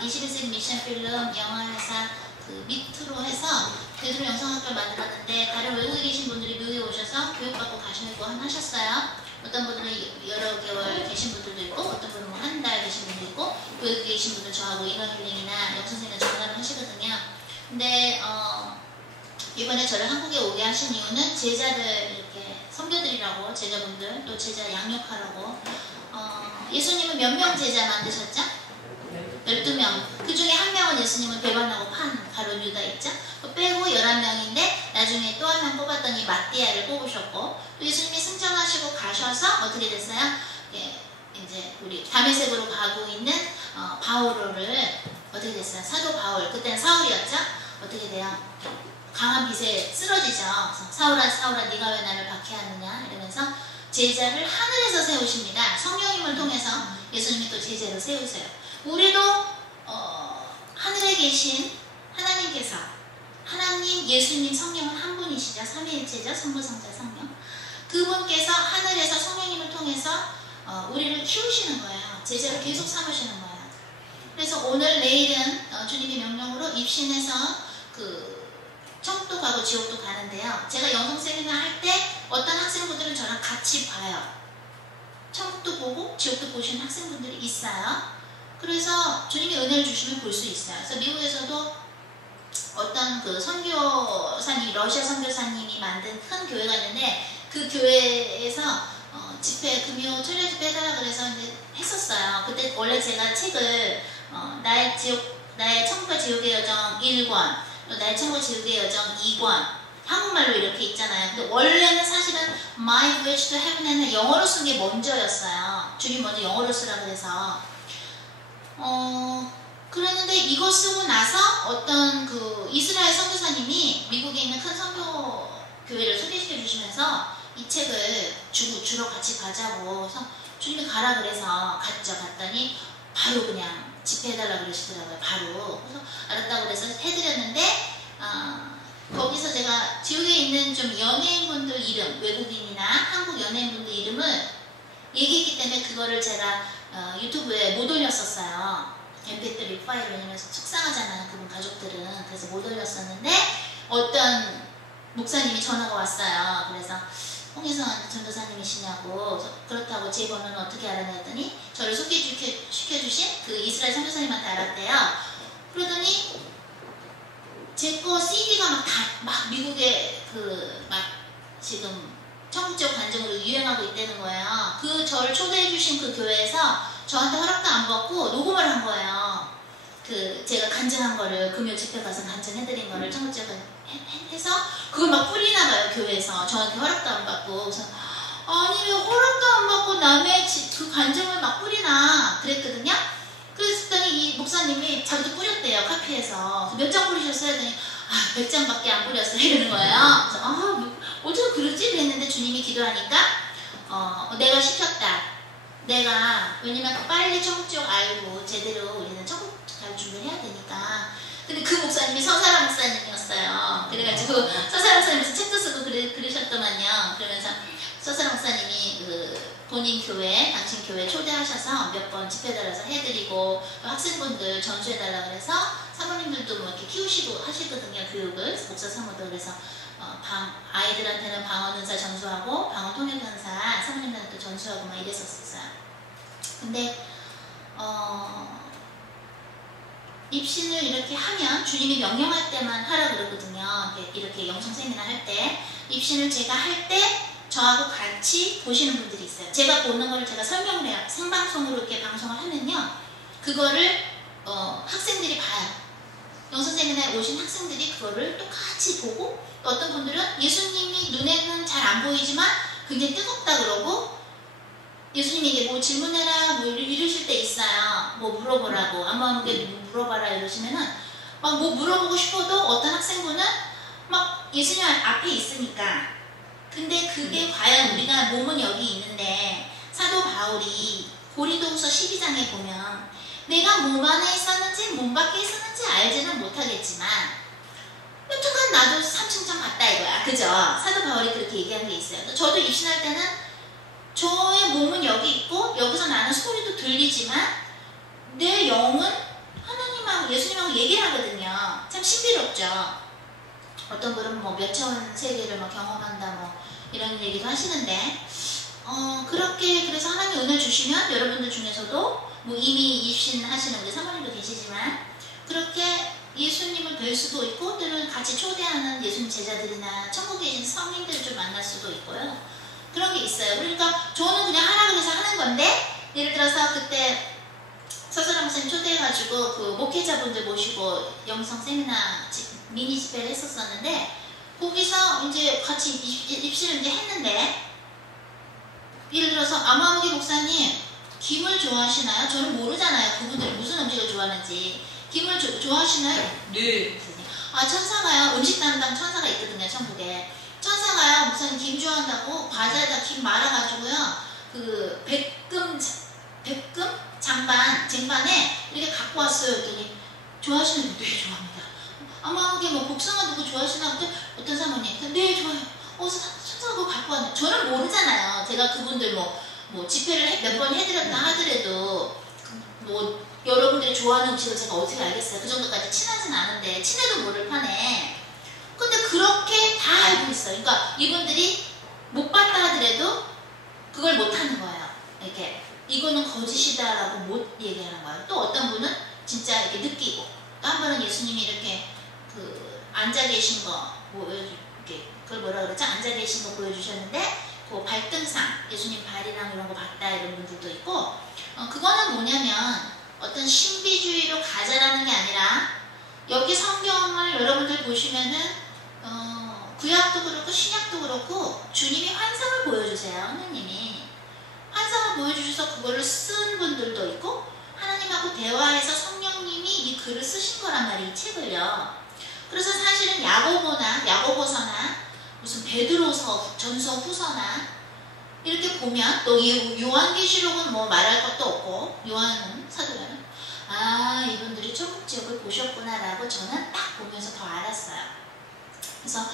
21세기 미션 필름 영화회사 그 밑으로 해서 베드로 영상학교를 만들었는데 다른 외국에 계신 분들이 미국에 오셔서 교육받고 가시고 하셨어요. 어떤 분들은 여러 개월 계신 분들도 있고 어떤 분은 뭐 한 달 계신 분도 있고 외국에 계신 분들 저하고 인어힐링이나 영선생이나 전화를 하시거든요. 근데 이번에 저를 한국에 오게 하신 이유는 제자들 이렇게 섬겨드리라고, 제자분들 또 제자 양육하라고. 예수님은 몇 명 제자 만드셨죠? 12명. 그 중에 한 명은 예수님은 배반하고 판 가룟 유다 있죠? 그 빼고 11명인데 나중에 또 한 명 뽑았더니 마띠아를 뽑으셨고, 또 예수님이 승천하시고 가셔서 어떻게 됐어요? 예, 이제 우리 다메섹으로 가고 있는 바울을 어떻게 됐어요? 사도 바울, 그때는 사울이었죠? 어떻게 돼요? 강한 빛에 쓰러지죠. 사울아 사울아 네가 왜 나를 박해하느냐 이러면서 제자를 하늘에서 세우십니다. 성령님을 통해서 예수님이 또 제자로 세우세요. 우리도 하늘에 계신 하나님께서, 하나님, 예수님, 성령은 한 분이시죠. 삼위일체죠. 성부, 성자, 성령. 그분께서 하늘에서 성령님을 통해서 우리를 키우시는 거예요. 제자를 계속 삼으시는 거예요. 그래서 오늘 내일은 주님의 명령으로 입신해서 그 천국도 가고 지옥도 가는데요. 제가 영성 세미나 할 때 어떤 학생분들은 저랑 같이 봐요. 천국도 보고 지옥도 보시는 학생분들이 있어요. 그래서 주님이 은혜를 주시면 볼 수 있어요. 그래서 미국에서도 어떤 그 선교사님이, 러시아 선교사님이 만든 큰 교회가 있는데 그 교회에서 집회, 금요 철야 집회 해달라 그래서 이제 했었어요. 그때 원래 제가 책을 나의 천국과 지옥의 여정 1권, 또 나의 천국과 지옥의 여정 2권, 한국말로 이렇게 있잖아요. 근데 원래는 사실은 My Voyage to Heaven에는 영어로 쓴 게 먼저였어요. 주님 먼저 영어로 쓰라 그래서. 그랬는데 이거 쓰고 나서 어떤 그 이스라엘 선교사님이 미국에 있는 큰 선교 교회를 소개시켜 주시면서 이 책을 주로 같이 가자고. 그래서 주님이 가라 그래서 갔더니 바로 그냥 집회해달라 그러시더라고요. 바로. 그래서 알았다고 그래서 해드렸는데 거기서 제가 지옥에 있는 좀 연예인분들 이름, 외국인이나 한국 연예인분들 이름을 얘기했기 때문에 그거를 제가 유튜브에 못 올렸었어요. mp3 파일, 왜냐면 속상하잖아요. 그분 가족들은. 그래서 못 올렸었는데 어떤 목사님이 전화가 왔어요. 그래서 홍혜선 전도사님이시냐고. 그렇다고 제 번호는 어떻게 알았냐더니 저를 소개시켜주신 그 이스라엘 선교사님한테 알았대요. 그러더니 제 거 CD가 막 미국에 지금 천국적 관정으로 유행하고 있다는 거예요. 저를 초대해주신 그 교회에서 저한테 허락도 안 받고 녹음을 한 거예요. 제가 간증한 거를, 금요 집회 가서 간증해드린 거를 천국적 해서 그걸 막 뿌리나 봐요, 교회에서. 저한테 허락도 안 받고. 그래서 아니 왜 허락도 안 받고 남의 그 간증을 막 뿌리나 그랬거든요. 그랬더니 이 목사님이 자기도 뿌렸대요, 카피해서. 몇 장 뿌리셨어요? 했더니 100장밖에 안 뿌렸어요 이러는 거예요. 그래서 어떻게 그러지? 그랬는데 주님이 기도하니까 내가 시켰다. 왜냐면 빨리 천국지옥 알고 제대로 우리는 천국 갈 준비를 해야 되니까. 근데 그 목사님이 서사라 목사님이었어요. 그래가지고 서사라 목사님께서 책도 쓰고 그러셨더만요. 그러면서 서사라 목사님이 본인 교회, 당신 교회 초대하셔서 몇 번 집회달아서 해드리고, 학생분들 전수해달라 그래서 사모님들도 뭐 이렇게 키우시고 하시거든요, 교육을. 목사 사모도. 그래서 아이들한테는 방언은사 전수하고 방언 통역은사 사모님들한테 전수하고 막 이랬었어요. 근데 입신을 이렇게 하면 주님이 명령할 때만 하라 그러거든요. 이렇게 영성 세미나 할 때 입신을 제가 할 때 저하고 같이 보시는 분들이 있어요. 제가 보는 거를 제가 설명을 해요. 생방송으로 이렇게 방송을 하면요, 그거를 학생들이 봐요. 영성 세미나에 오신 학생들이 그거를 똑같이 보고, 또 어떤 분들은 예수님이 눈에는 잘 안 보이지만 굉장히 뜨겁다 그러고, 예수님에게 뭐 질문해라 뭐 이러실 때 있어요. 뭐 물어보라고, 아무한테 물어봐라 이러시면은 막 뭐 물어보고 싶어도 어떤 학생분은 막 예수님 앞에 있으니까. 근데 그게 과연 우리가 몸은 여기 있는데, 사도 바울이 고린도후서 12장에 보면 내가 몸 안에 있었는지 몸 밖에 있었는지 알지는 못하겠지만 여튼간 나도 3층장 갔다 이거야. 그죠? 사도 바울이 그렇게 얘기한 게 있어요. 저도 입신할 때는 저의 몸은 여기 있고 여기서 나는 소리도 들리지만 내 영은 하나님 없죠. 어떤 분은 뭐 몇 차원 세계를 뭐 경험한다 뭐 이런 얘기도 하시는데, 그렇게 그래서 하나님 은혜 주시면 여러분들 중에서도 뭐 이미 입신하시는 우리 사모님도 계시지만 그렇게 예수님을 뵐 수도 있고, 때로는 같이 초대하는 예수님 제자들이나 천국에 계신 성인들을 좀 만날 수도 있고요. 그런 게 있어요. 그러니까 저는 그냥 하라 그래서 하는 건데, 예를 들어서 그때 서설아 목사님 초대해가지고 그 목회자분들 모시고 영성 세미나 미니 집회를 했었었는데, 거기서 이제 같이 입시를 이제 했는데, 예를 들어서 아마무기 목사님 김을 좋아하시나요? 저는 모르잖아요. 그분들이 무슨 음식을 좋아하는지. 김을 좋아하시나요? 네. 천사가요. 음식 담당 천사가 있거든요. 천국에. 천사가요. 목사님 김 좋아한다고 과자에다 김 말아가지고요. 그 백금 쟁반에 이렇게 갖고 왔어요. 그랬더니 좋아하시는 분? 네, 좋아합니다. 아마무기 뭐 복숭아 누구 좋아하시나? 그때 어떤 사모님? 네, 좋아요. 천사가 그거 갖고 왔네. 저는 모르잖아요. 제가 그분들 뭐 집회를 몇 번 해드렸다 하더라도 뭐 여러분들이 좋아하는 음식을 제가 어떻게 알겠어요. 그 정도까지 친하진 않은데, 친해도 모를 판에. 근데 그렇게 다 알고 있어요. 그러니까 이분들이 못 봤다 하더라도 그걸 못 하는 거예요. 이렇게 이거는 거짓이다라고 못 얘기하는 거예요. 또 어떤 분은 진짜 이렇게 느끼고, 또 한 번은 예수님이 이렇게 그 앉아 계신 거 이렇게 그걸 뭐라 그러죠? 앉아 계신 거 보여주셨는데, 그 발등상 예수님 발이랑 이런 거 봤다 이런 분들도 있고, 그거는 뭐냐면 어떤 신비주의로 가자라는 게 아니라, 여기 성경을 여러분들 보시면은 구약도 그렇고 신약도 그렇고 주님이 환상을 보여주세요. 하느님이 환상을 보여주셔서 그거를 쓴 분들도 있고, 하나님하고 대화해서 성령님이 이 글을 쓰신 거란 말이에요. 이 책을요. 그래서 사실은 야고보서나 무슨 베드로서, 전서, 후서나 이렇게 보면, 또 요한계시록은 뭐 말할 것도 없고, 사도요한은 이분들이 천국지옥을 보셨구나 라고 저는 딱 보면서 더 알았어요. 그래서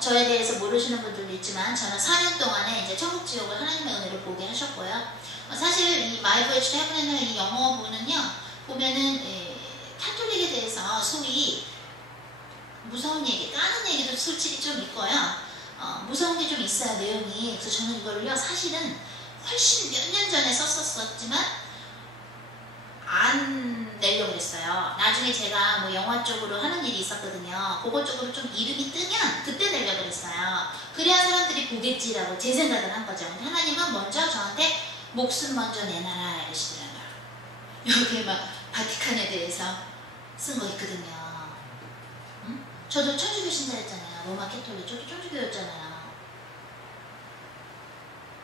저에 대해서 모르시는 분들도 있지만, 저는 4년 동안에 이제 천국지옥을 하나님의 은혜로 보게 하셨고요. 사실 이 My Voyage to Heaven이라는 이 영어부는요, 보면은 카톨릭에 대해서 소위 무서운 얘기, 까는 얘기도 솔직히 좀 있고요. 무서운 게 좀 있어요, 내용이. 그래서 저는 이걸요, 사실은 훨씬 몇 년 전에 썼었지만 안 내려고 했어요. 나중에 제가 뭐 영화 쪽으로 하는 일이 있었거든요. 그거 쪽으로 좀 이름이 뜨면 그때 내려고 했어요. 그래야 사람들이 보겠지라고 제 생각을 한 거죠. 근데 하나님은 먼저 저한테 목숨 먼저 내놔라 이러시더라고요. 여기에 막 바티칸에 대해서 쓴 거 있거든요. 응? 저도 천주교 신자였잖아요. 로마 캐톨릭, 저도 천주교였잖아요.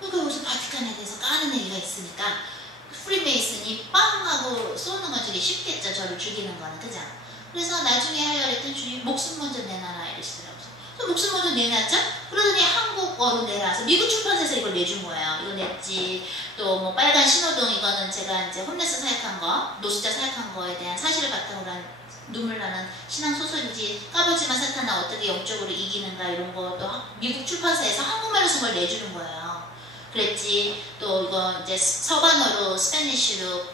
그러니까 여기서 바티칸에 대해서 까는 얘기가 있으니까 프리메이슨이 빵 하고 쏘는 건 되게 쉽겠죠. 저를 죽이는 거는. 그죠? 그래서 나중에 하려고 했더니 주님 목숨 먼저 내놔라 이러시더라고요. 그래서 목숨 먼저 내놨죠? 그러더니 한국어로 내놔서 미국 출판사에서 이걸 내준 거예요. 이거 냈지. 또 뭐 빨간 신호등, 이거는 제가 이제 홈레스 사역한 거, 노숙자 사역한 거에 대한 사실을 바탕으로 한 눈물 나는 신앙 소설이지, 까불지마 사탄아 어떻게 영적으로 이기는가 이런 것도 미국 출판사에서 한국말로 쓴 걸 내주는 거예요. 그랬지. 또 이거 이제 서반어로, 스페니쉬로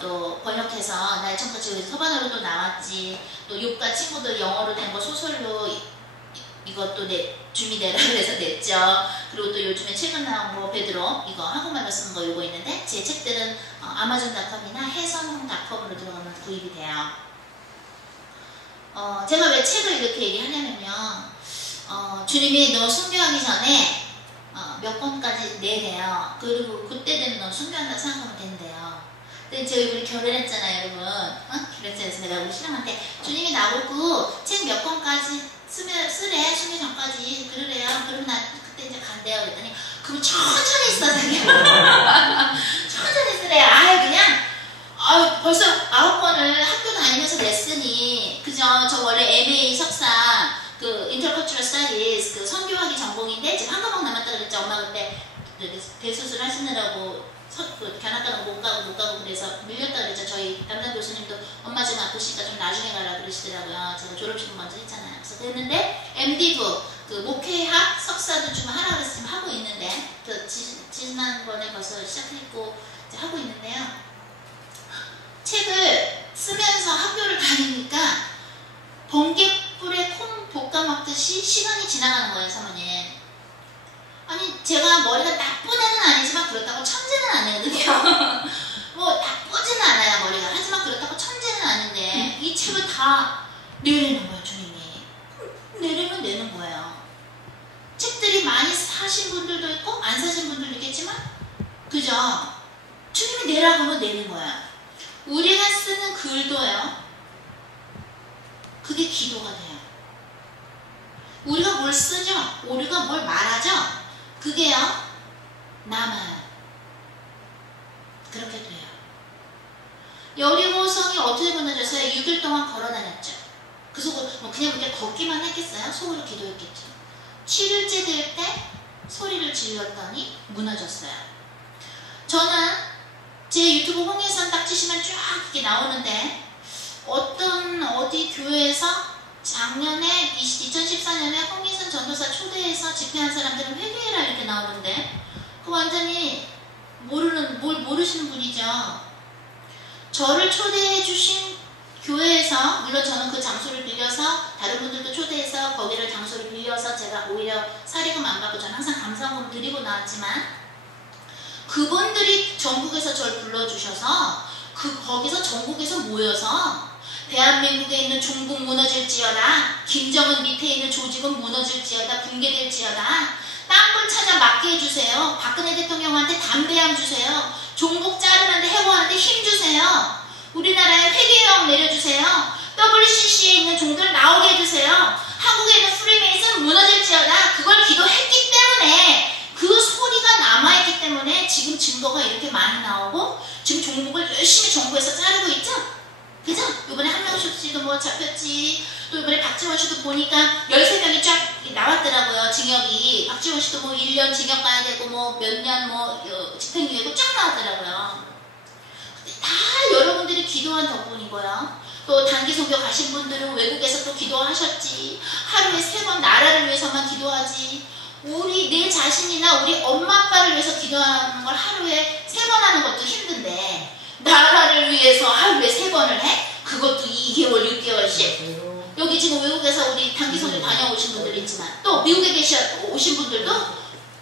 또 번역해서 나의 청까지 서반어로 또 나왔지. 또 욕과 친구들 영어로 된 거 소설로 이것도 줌이 내라 그래서 냈죠. 그리고 또 요즘에 최근 나온 거 베드로 이거 한국말로 쓴 거 요거 있는데, 제 책들은 아마존닷컴이나 해성닷컴으로 들어가면 구입이 돼요. 제가 왜 책을 이렇게 얘기하냐면요, 주님이 너 순교하기 전에 몇 권까지 내래요. 그리고 그때 되면 너 순교한다고 생각하면 된대요. 근데 저희 우리 결혼했잖아요, 여러분. 결혼해서 내가 우리 신랑한테 주님이 나보고 책 몇 권까지 쓰래, 순교 전까지 그러래요. 그러면 나 그때 이제 간대요. 그랬더니 그럼 천천히 써 자기야. 천천히 쓰래요. 그냥 벌써 9권을 학교 다니면서 냈으니, 그죠? 저 원래 MA 석사 그 Intercultural Studies 그 선교학이 전공인데 지금 한 과목 남았다 그랬죠. 엄마 그때 대수술 하시느라고 그 견학가는 못 가고 그래서 밀렸다 그랬죠. 저희 담당 교수님도 엄마 지금 아프시니까 좀 나중에 가라 그러시더라고요. 제가 졸업식 먼저 했잖아요. 그래서 그랬는데 MD부 그 목회학 석사도 좀 하라 그래서 지금 하고 있는데, 그 지난번에 벌써 시작했고 이제 하고 있는데요. 책을 쓰면서 학교를 다니니까 번개 시간이 지나가는 거예요, 사모님. 아니, 제가 머리가 나쁜 애는 아니지만 그렇다고 천재는 아니거든요. 뭐 나쁘지는 않아요, 머리가. 하지만 그렇다고 천재는 아닌데 이 책을 다 내리는 거예요, 주님이. 내리면 내는 거예요. 책들이 많이 사신 분들도 있고 안 사신 분들도 있겠지만, 그죠? 주님이 내라고 하면 내는 거야. 우리가 쓰는 글도요, 그게 기도가 돼요. 우리가 뭘 쓰죠? 우리가 뭘 말하죠? 그게요, 남아요. 그렇게 돼요. 여리고성이 어떻게 무너졌어요? 6일 동안 걸어다녔죠. 그 속으로 뭐 그냥 이렇게 걷기만 했겠어요? 속으로 기도했겠죠. 7일째 될 때 소리를 질렀더니 무너졌어요. 저는 제 유튜브 홍해선 딱 치시면 쫙 이렇게 나오는데, 어디 교회에서 작년에 2014년에 홍해선 전도사 초대해서 집회한 사람들은 회개해라 이렇게 나오는데, 그 완전히 모르시는 분이죠. 저를 초대해 주신 교회에서, 물론 저는 그 장소를 빌려서 다른 분들도 초대해서 거기를 장소를 빌려서 제가 오히려 사리금 안 받고 저는 항상 감사금 드리고 나왔지만, 그분들이 전국에서 저를 불러주셔서 거기서 전국에서 모여서 대한민국에 있는 종북 무너질지어다, 김정은 밑에 있는 조직은 무너질지어다, 붕괴될지어다, 땅굴 찾아 막게 해주세요, 박근혜 대통령한테 담배 안 주세요, 종북 자르는데 해고하는데 힘 주세요, 우리나라에 회계령 내려주세요, WCC에 있는 종들 나오게 해주세요, 한국에 있는 프리메이슨 무너질지어다, 그걸 기도했기 때문에, 그 소리가 남아있기 때문에 지금 증거가 이렇게 많이 나오고 지금 종북을 열심히 정부에서 자르고 있죠? 그죠? 이번에 한명숙 씨도 뭐 잡혔지, 또 이번에 박지원 씨도 보니까 13명이 쫙 나왔더라고요, 징역이. 박지원 씨도 뭐 1년 징역 가야 되고 뭐 몇 년 집행유예고 쫙 나왔더라고요. 다 여러분들이 기도한 덕분이고요. 또 단기 선교 가신 분들은 외국에서 또 기도하셨지. 하루에 3번 나라를 위해서만 기도하지. 내 자신이나 우리 엄마 아빠를 위해서 기도하는 걸 하루에 3번 하는 것도 힘든데, 나라를 위해서 하루에 3번을 해? 그것도 2개월, 6개월씩? 여기 지금 외국에서 우리 단기 선교 다녀오신 분들이 있지만, 또 미국에 오신 분들도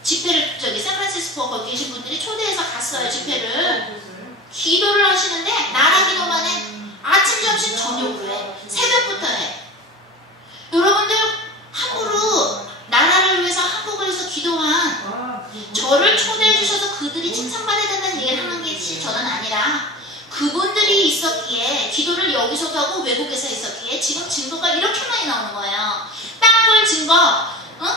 집회를, 샌프란시스코 거기 계신 분들이 초대해서 갔어요, 집회를. 기도를 하시는데, 나라 기도만 해. 아침, 점심, 저녁으로 해. 새벽부터 해. 여러분들, 함부로 나라를 위해서, 한국을 위해서 기도한 저를 초대해 주셔서 그들이 칭찬받아야 된다는 얘기를 하는 게 저는 아니라, 그분들이 있었기에, 기도를 여기서도 하고 외국에서 있었기에 지금 증거가 이렇게 많이 나오는 거예요. 땅굴 증거,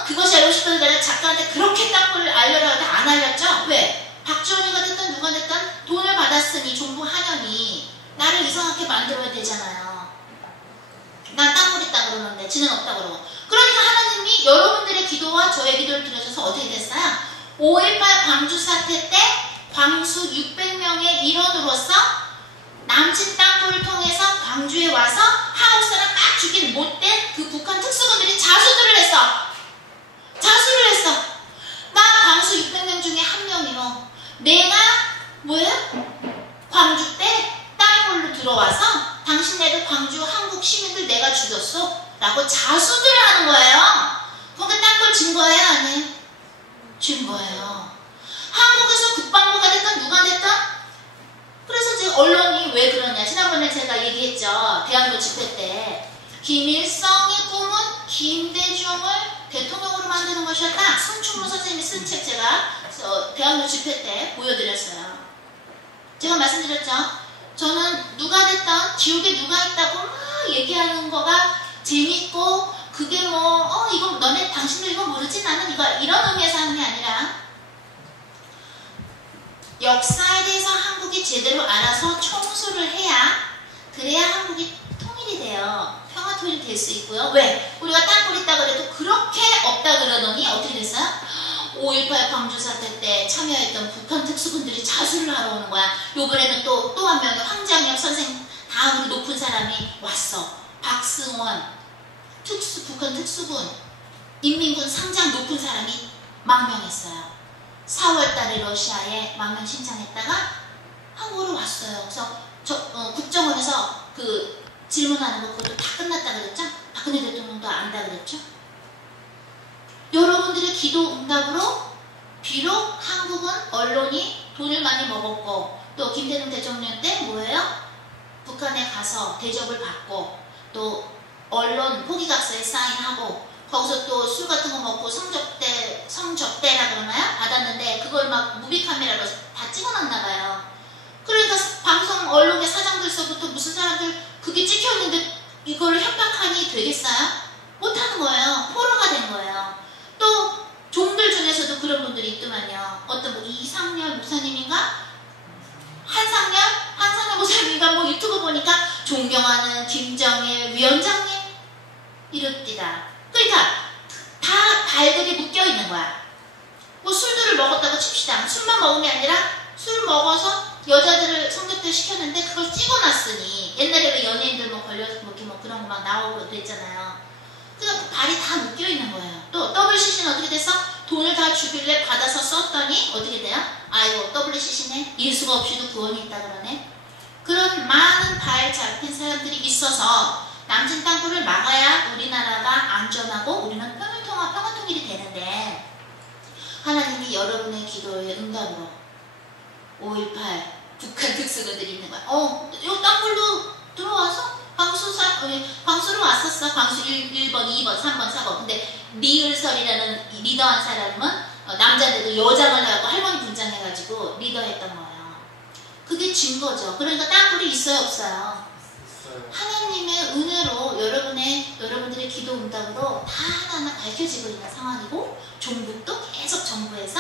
그것이 알고 싶어서 내가 작가한테 그렇게 땅굴을 알려라 하는데 안 알렸죠? 왜? 박지원이가 됐든 누가 됐든 돈을 받았으니 종부 한연이 나를 이상하게 만들어야 되잖아요. 난 땅굴 있다 그러는데 지는 없다 그러고. 그러니까 하나님이 여러분들의 기도와 저의 기도를 들으셔서 어떻게 됐어요? 5.18 광주 사태 때 광수 600명의 일원으로서 남친 땅굴을 통해서 광주에 와서 한국 사람 딱 죽인 못된 그 북한 특수군들이 자수를 했어. 자수를 했어. 나 광수 600명 중에 한 명이요. 내가 광주 때 땅굴로 들어와서 당신네들 광주 한국 시민들 내가 죽였어 라고 자수들을 하는 거예요. 그러니까 땅굴 증거예요, 아니에요? 증거예요. 한국에서 국방부가 됐든 누가 됐든. 그래서 지금 언론이 왜 그러냐, 지난번에 제가 얘기했죠. 대학로 집회 때 김일성의 꿈은 김대중을 대통령으로 만드는 것이었다. 손충무 선생님이 쓴 책 제가 대학로 집회 때 보여드렸어요. 제가 말씀드렸죠. 저는 누가 됐든 지옥에 누가 있다고 막 얘기하는 거가 재밌고, 그게 이거 너네 당신들 이거 모르지? 나는 이거 이런 의미에서 하는 게 아니라, 역사에 대해서 한국이 제대로 알아서 청소를 해야, 그래야 한국이 통일이 돼요. 평화 통일이 될 수 있고요. 왜? 우리가 땅굴 있다 그래도 그렇게 없다 그러더니 어떻게 됐어요? 5.18 광주 사태 때 참여했던 북한 특수군들이 자수를 하러 오는 거야. 요번에는 또 한 명의 황장엽 선생 다음으로 높은 사람이 왔어. 박승원 북한 특수군 인민군 상장 높은 사람이 망명했어요. 4월 달에 러시아에 망명 신청했다가 한국으로 왔어요. 그래서 국정원에서 그 질문하는 거 그것도 다 끝났다 그랬죠? 박근혜 대통령도 안다 그랬죠? 여러분들의 기도 응답으로 비록 한국은 언론이 돈을 많이 먹었고 또 김대중 대통령 때 뭐예요? 북한에 가서 대접을 받고 또 언론 포기각서에 사인하고 거기서 또 술 같은 거 먹고 성접대라 그러나요? 받았는데 그걸 막 무비카메라로 다 찍어놨나 봐요. 그러니까 방송 언론의 사장들서부터 무슨 사람들 그게 찍혀있는데 이걸 협박하니 되겠어요? 못하는 거예요. 포로가 된 거예요. 또 종들 중에서도 그런 분들이 있더만요. 어떤 뭐 이상렬 목사님인가? 한상렬 목사님인가? 뭐 유튜브 보니까 존경하는 김정일 위원장님 이렇디다. 그러니까 다 발들이 묶여있는 거야. 뭐 술들을 먹었다고 칩시다. 술만 먹은 게 아니라 술 먹어서 여자들을 성접대 시켰는데 그걸 찍어놨으니 옛날에 왜 연예인들 뭐 걸려서 뭐 그런 거 막 나오고 그랬잖아요. 그러니까 발이 다 묶여있는 거예요. 또 WCC는 어떻게 됐어? 돈을 다 주길래 받아서 썼더니 어떻게 돼요? 아이고 WCC네 예수가 없이도 구원이 있다 그러네. 그런 많은 발 잡힌 사람들이 있어서 남진 땅굴을 막아야 우리나라가 안전하고 우리는 평화통일이 되는데 하나님이 여러분의 기도의 응답으로 5.18 북한 특수부들이 있는 거야. 요 땅굴로 들어와서 광수로 왔었어. 광수 1번, 2번, 3번, 4번. 근데 리을설이라는 리더한 사람은 남자인데도 여장을 해갖고 할머니 분장해가지고 리더했던 거예요. 그게 증거죠. 그러니까 땅굴이 있어요, 없어요? 하나님의 은혜로 여러분들의 기도 응답으로 다 하나하나 밝혀지고 있는 상황이고 종북도 계속 정부에서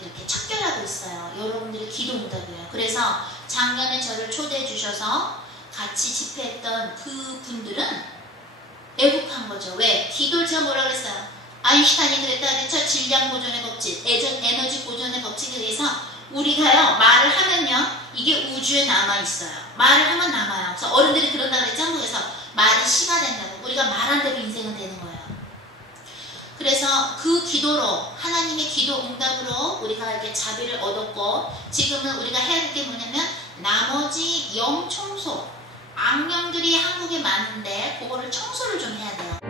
이렇게 척결하고 있어요. 여러분들의 기도 응답이에요. 그래서 작년에 저를 초대해 주셔서 같이 집회했던 그 분들은 애국한 거죠. 왜? 기도를 제가 뭐라 그랬어요? 아인슈타인이 그랬다 그랬죠? 질량 보존의 법칙, 에너지 보존의 법칙에 의해서 우리가요 말을 하면요 이게 우주에 남아있어요. 말을 하면 남아요. 그래서 어른들이 그런다 그랬죠? 한국에서 말이 시가 된다고. 우리가 말한 대로 인생은 되는 거예요. 그래서 그 기도로 하나님의 기도 응답으로 우리가 이렇게 자비를 얻었고 지금은 우리가 해야 될 게 뭐냐면 나머지 영 청소 악령들이 한국에 많은데 그거를 청소를 좀 해야 돼요.